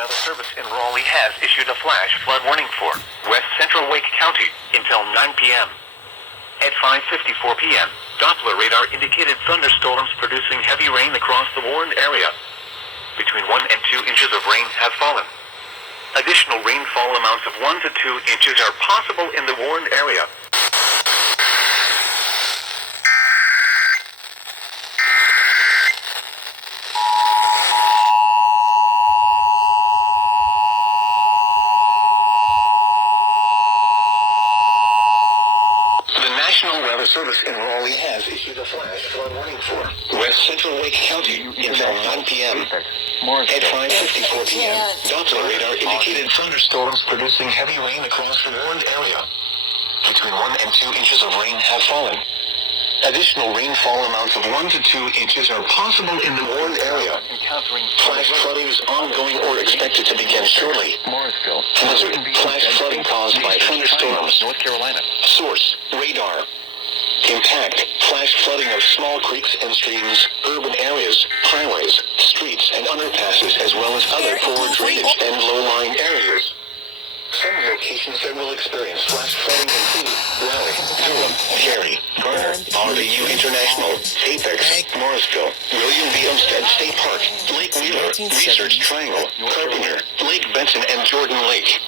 Weather Service in Raleigh has issued a flash flood warning for West Central Wake County until 9 p.m. At 5:54 p.m., Doppler radar indicated thunderstorms producing heavy rain across the warned area. Between 1 and 2 inches of rain have fallen. Additional rainfall amounts of 1 to 2 inches are possible in the warned area. The National Weather Service in Raleigh has issued a flash flood warning for West Central Wake County until 9 p.m. At 5:54 p.m., Doppler radar indicated thunderstorms producing heavy rain across the warned area. Between 1 and 2 inches of rain have fallen. Additional rainfall amounts of 1 to 2 inches are possible in the warned area. Flash flooding is ongoing or expected to begin shortly. Hazard: flash flooding caused by thunderstorms. North Carolina. Source: radar. Impact: flash flooding of small creeks and streams, urban areas, highways, streets, and underpasses, as well as other poor drainage and low-lying areas. Some locations that will experience flash flooding include Raleigh, Durham, Cary, Garner, RVU International, Apex, Morrisville, William B. Umstead State Park, Lake Wheeler, Research Triangle, Carpenter, Lake Benson, and Jordan Lake.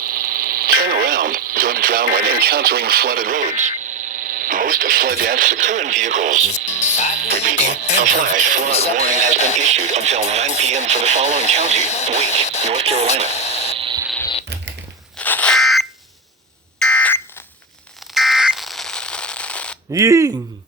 Turn around, don't drown when encountering flooded roads. Most flood deaths occur in vehicles. Repeating, a flash flood warning has been issued until 9 p.m. for the following county: Wake, North Carolina. Yee.